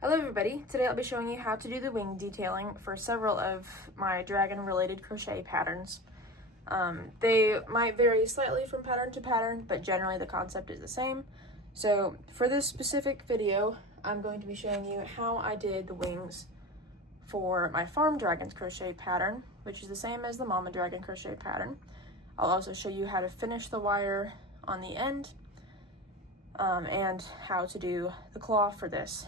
Hello everybody, today I'll be showing you how to do the wing detailing for several of my dragon related crochet patterns. They might vary slightly from pattern to pattern, but generally the concept is the same. So for this specific video, I'm going to be showing you how I did the wings for my farm dragons crochet pattern, which is the same as the mama dragon crochet pattern. I'll also show you how to finish the wire on the end and how to do the claw for this.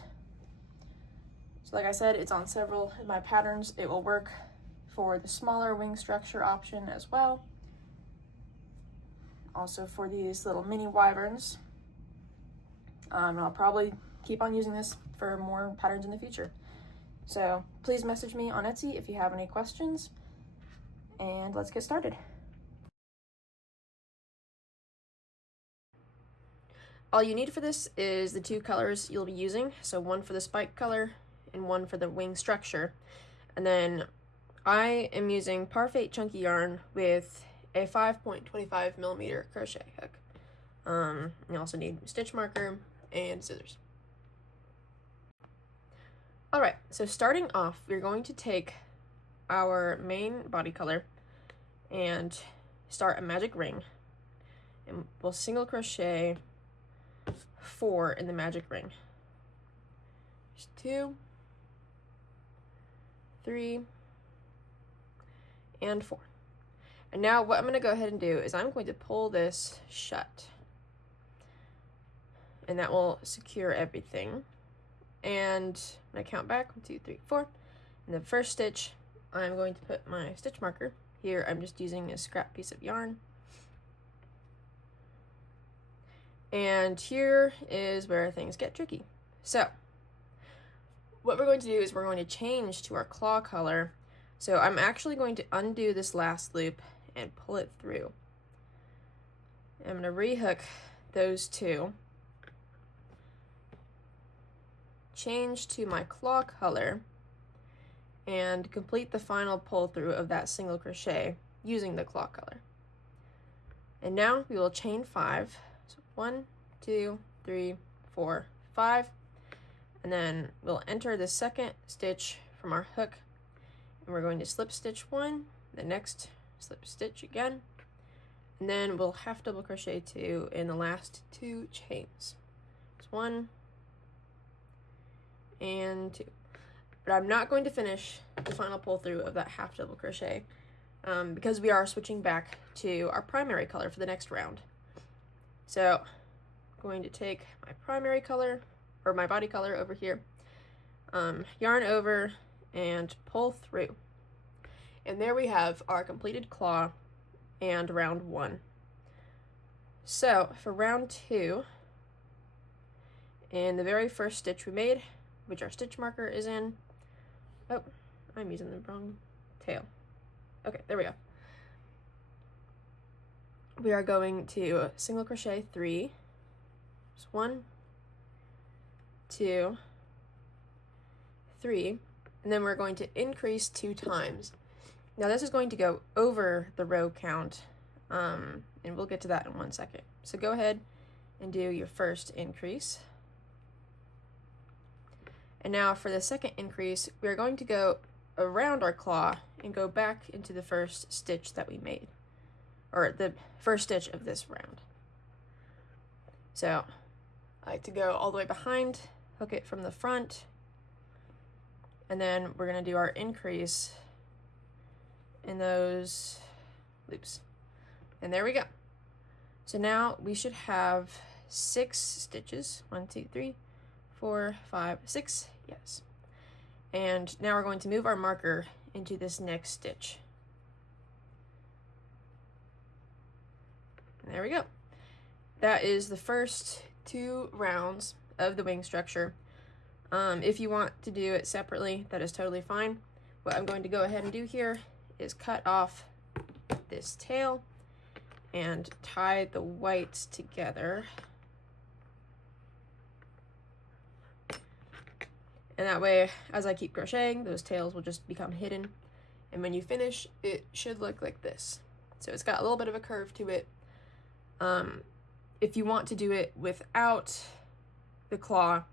So like I said, it's on several of my patterns. It will work for the smaller wing structure option as well. Also for these little mini wyverns. I'll probably keep on using this for more patterns in the future. So please message me on Etsy if you have any questions, and let's get started. All you need for this is the two colors you'll be using. So one for the spike color and one for the wing structure. And then I am using Parfait chunky yarn with a 5.25 millimeter crochet hook. You also need a stitch marker and scissors. Alright, so starting off, we're going to take our main body color and start a magic ring. And we'll single crochet 4 in the magic ring. There's 2, 3, and 4. And now what I'm going to go ahead and do is I'm going to pull this shut. And that will secure everything. And I'm going to count back, 1, 2, 3, 4. In the first stitch, I'm going to put my stitch marker. Here I'm just using a scrap piece of yarn. And here is where things get tricky. So what we're going to do is we're going to change to our claw color. So I'm actually going to undo this last loop and pull it through. I'm going to rehook those two. Change to my claw color and complete the final pull through of that single crochet using the claw color. And now we will chain 5. So 1, 2, 3, 4, 5. And then we'll enter the second stitch from our hook, and we're going to slip stitch 1, the next slip stitch again, and then we'll half double crochet 2 in the last 2 chains. It's 1 and 2. But I'm not going to finish the final pull through of that half double crochet because we are switching back to our primary color for the next round. So I'm going to take my primary color, or my body color over here, yarn over and pull through. And there we have our completed claw and round 1. So for round 2, in the very first stitch we made, which our stitch marker is in, oh, I'm using the wrong tail. Okay, there we go. We are going to single crochet 3, just 1, 2, 3, and then we're going to increase 2 times. Now this is going to go over the row count, and we'll get to that in 1 second. So go ahead and do your first increase. And now for the second increase, we're going to go around our claw and go back into the first stitch that we made, or the first stitch of this round. So I like to go all the way behind, hook it from the front, and then we're going to do our increase in those loops. And there we go. So now we should have 6 stitches. 1, 2, 3, 4, 5, 6. Yes. And now we're going to move our marker into this next stitch. And there we go. That is the first 2 rounds of the wing structure. If you want to do it separately, that is totally fine. What I'm going to go ahead and do here is cut off this tail and tie the whites together. And that way, as I keep crocheting, those tails will just become hidden. And when you finish, it should look like this. So it's got a little bit of a curve to it. If you want to do it without the claw,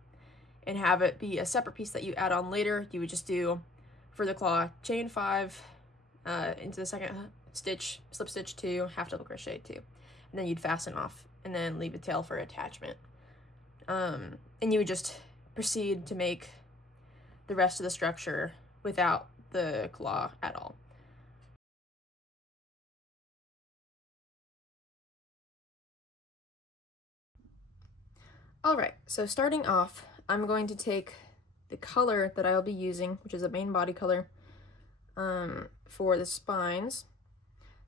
and have it be a separate piece that you add on later, you would just do, for the claw, chain 5 into the second stitch, slip stitch 2, half double crochet 2, and then you'd fasten off and then leave a tail for attachment. And you would just proceed to make the rest of the structure without the claw at all. Alright, so starting off, I'm going to take the color that I'll be using, which is a main body color, for the spines.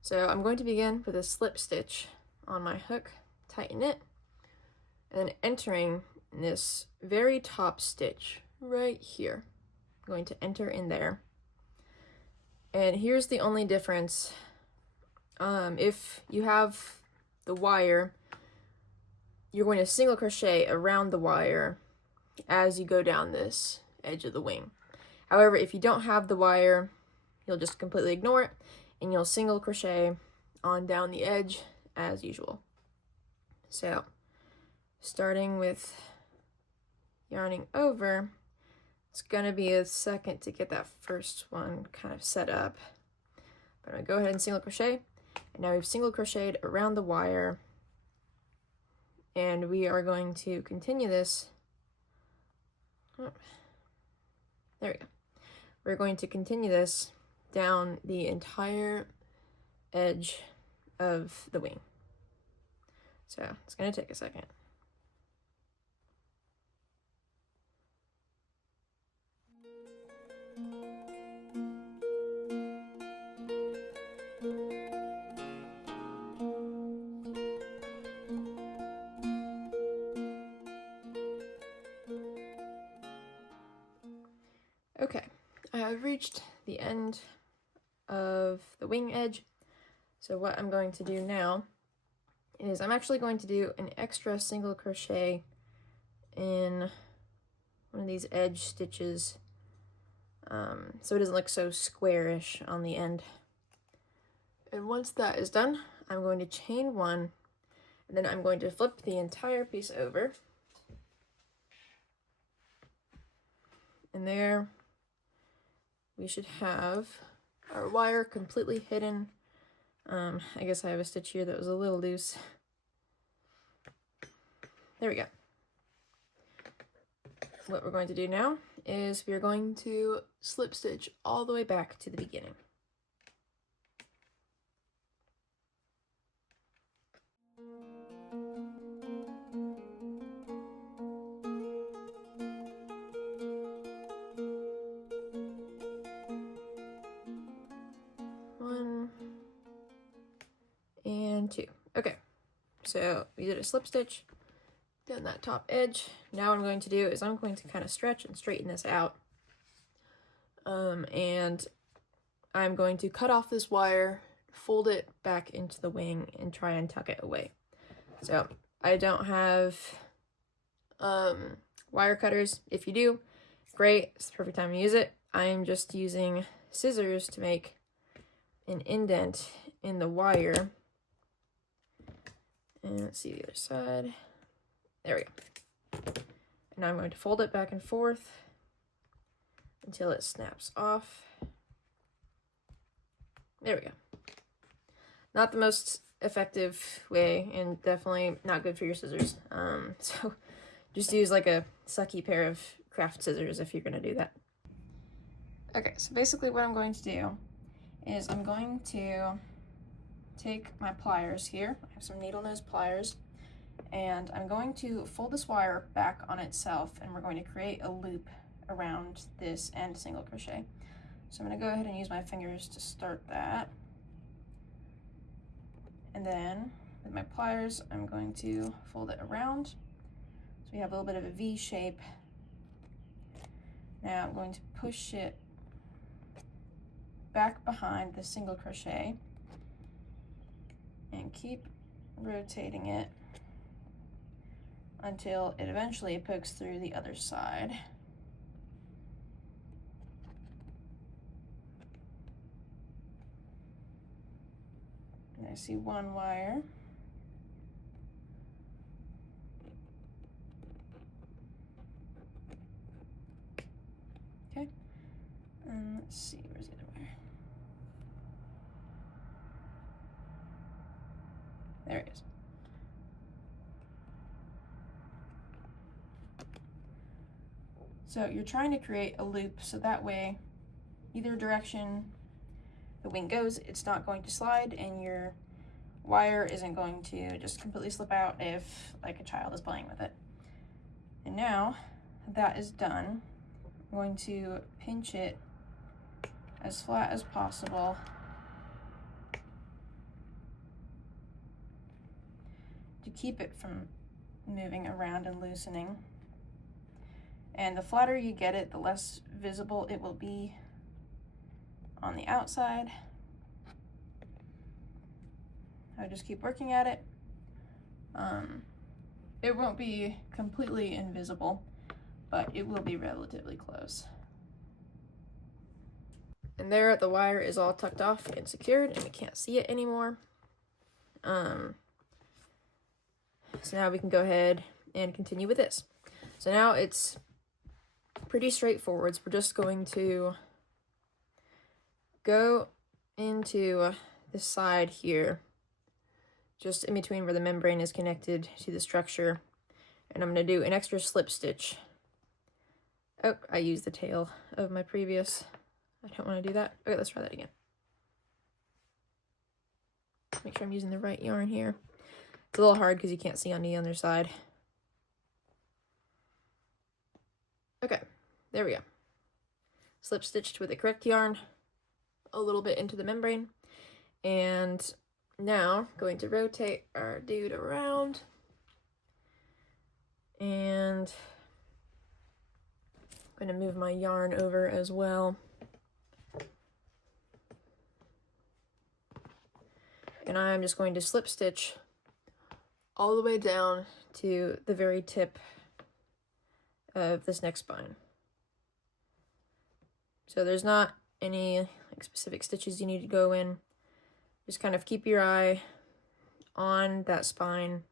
So I'm going to begin with a slip stitch on my hook, tighten it, and entering this very top stitch right here. I'm going to enter in there. And here's the only difference. If you have the wire, you're going to single crochet around the wire as you go down this edge of the wing. However, if you don't have the wire, you'll just completely ignore it and you'll single crochet on down the edge as usual. So, starting with yarning over, it's gonna be a second to get that first one kind of set up. But I'm gonna go ahead and single crochet, and now we've single crocheted around the wire, and we are going to continue this. Oh, there we go. We're going to continue this down the entire edge of the wing. So it's going to take a second. Okay, I have reached the end of the wing edge. So what I'm going to do now is I'm actually going to do an extra single crochet in one of these edge stitches, so it doesn't look so squarish on the end. And once that is done, I'm going to chain 1, and then I'm going to flip the entire piece over. And there we should have our wire completely hidden. I guess I have a stitch here that was a little loose. There we go. What we're going to do now is we're going to slip stitch all the way back to the beginning. And 2. Okay, so we did a slip stitch down that top edge. Now what I'm going to do is I'm going to kind of stretch and straighten this out. And I'm going to cut off this wire, fold it back into the wing, and try and tuck it away. So I don't have wire cutters. If you do, great, it's the perfect time to use it. I'm just using scissors to make an indent in the wire. And let's see the other side. There we go. And now I'm going to fold it back and forth until it snaps off. There we go. Not the most effective way, and definitely not good for your scissors. So just use like a sucky pair of craft scissors if you're going to do that. Okay, so basically what I'm going to do is I'm going to take my pliers here. I have some needle nose pliers, and I'm going to fold this wire back on itself, and we're going to create a loop around this end single crochet. So I'm going to go ahead and use my fingers to start that, and then with my pliers I'm going to fold it around so we have a little bit of a V shape. Now I'm going to push it back behind the single crochet and keep rotating it until it eventually pokes through the other side. And I see one wire. Let's see, where's the other wire? There it is. So you're trying to create a loop so that way, either direction the wing goes, it's not going to slide and your wire isn't going to just completely slip out if like a child is playing with it. And now that is done, I'm going to pinch it as flat as possible to keep it from moving around and loosening. And the flatter you get it, the less visible it will be on the outside. I just keep working at it. It won't be completely invisible, but it will be relatively close. And there, the wire is all tucked off and secured, and we can't see it anymore. So now we can go ahead and continue with this. So now it's pretty straightforward. We're just going to go into the side here, just in between where the membrane is connected to the structure, and I'm going to do an extra slip stitch. Oh, I used the tail of my previous. I don't want to do that. Okay, let's try that again. Make sure I'm using the right yarn here. It's a little hard because you can't see on the other side. Okay, there we go. Slip stitched with the correct yarn a little bit into the membrane, and now going to rotate our dude around, and I'm going to move my yarn over as well. And I'm just going to slip stitch all the way down to the very tip of this next spine. So there's not any like specific stitches you need to go in. Just kind of keep your eye on that spine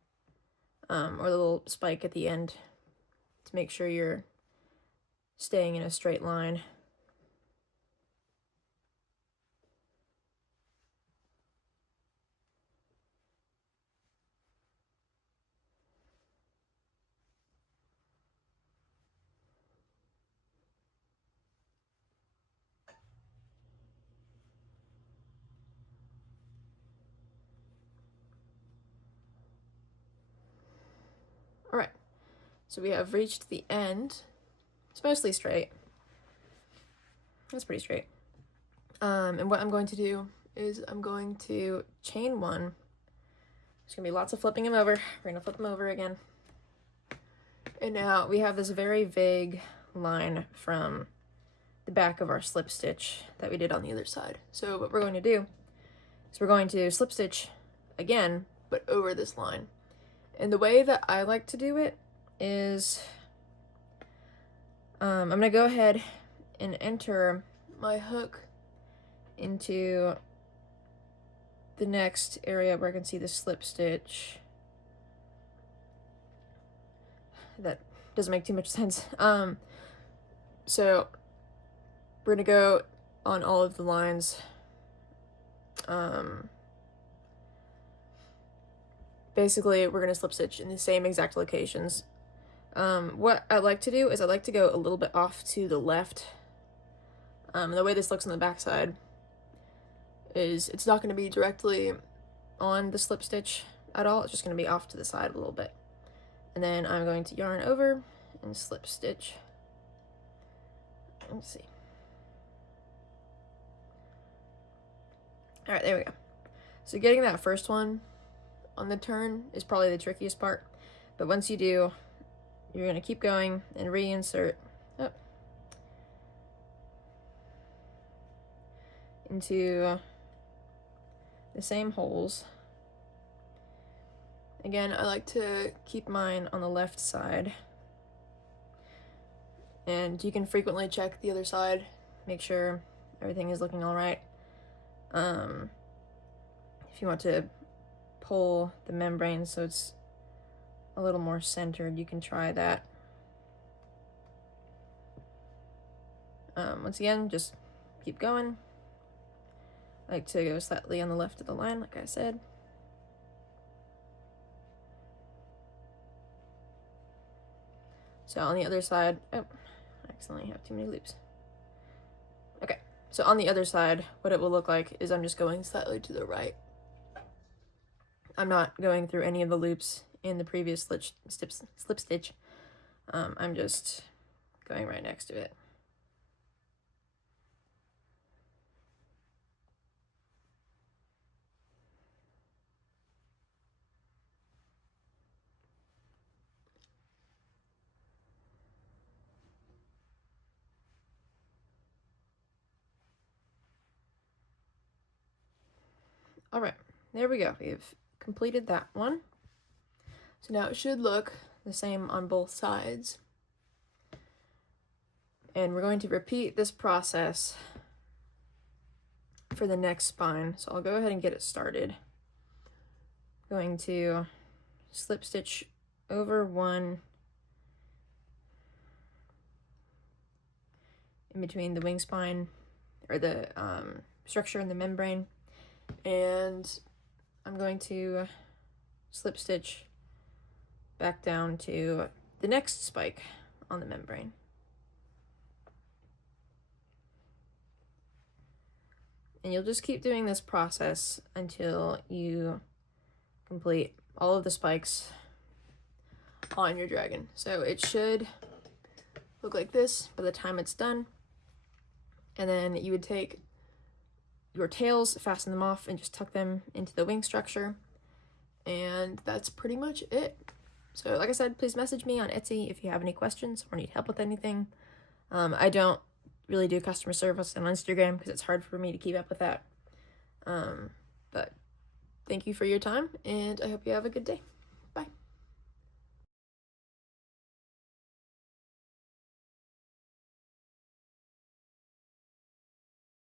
or the little spike at the end to make sure you're staying in a straight line. All right, so we have reached the end. It's mostly straight. That's pretty straight. And what I'm going to do is I'm going to chain one. There's gonna be lots of flipping them over. We're gonna flip them over again. And now we have this very vague line from the back of our slip stitch that we did on the other side. So what we're going to do is we're going to slip stitch again, but over this line. And the way that I like to do it is I'm gonna go ahead and enter my hook into the next area where I can see the slip stitch. That doesn't make too much sense. So we're gonna go on all of the lines. Basically, we're gonna slip stitch in the same exact locations. What I like to do is I like to go a little bit off to the left. The way this looks on the back side is it's not going to be directly on the slip stitch at all. It's just going to be off to the side a little bit. And then I'm going to yarn over and slip stitch. Let's see. All right, there we go. So getting that first one on the turn is probably the trickiest part. But once you do, you're going to keep going and reinsert into the same holes. Again, I like to keep mine on the left side. And you can frequently check the other side, make sure everything is looking all right. If you want to pull the membrane so it's a little more centered, you can try that. Once again, just keep going. I like to go slightly on the left of the line, like I said. So on the other side, oh, I accidentally have too many loops. Okay, so on the other side, what it will look like is I'm just going slightly to the right. I'm not going through any of the loops in the previous slip stitch. I'm just going right next to it. All right, there we go. We've completed that one. So now it should look the same on both sides. And we're going to repeat this process for the next spine. So I'll go ahead and get it started. I'm going to slip stitch over one in between the wing spine, or the structure and the membrane. And I'm going to slip stitch back down to the next spike on the membrane. And you'll just keep doing this process until you complete all of the spikes on your dragon. So it should look like this by the time it's done. And then you would take your tails, fasten them off, and just tuck them into the wing structure. And that's pretty much it. So like I said, please message me on Etsy if you have any questions or need help with anything. I don't really do customer service on Instagram because it's hard for me to keep up with that. But thank you for your time, and I hope you have a good day.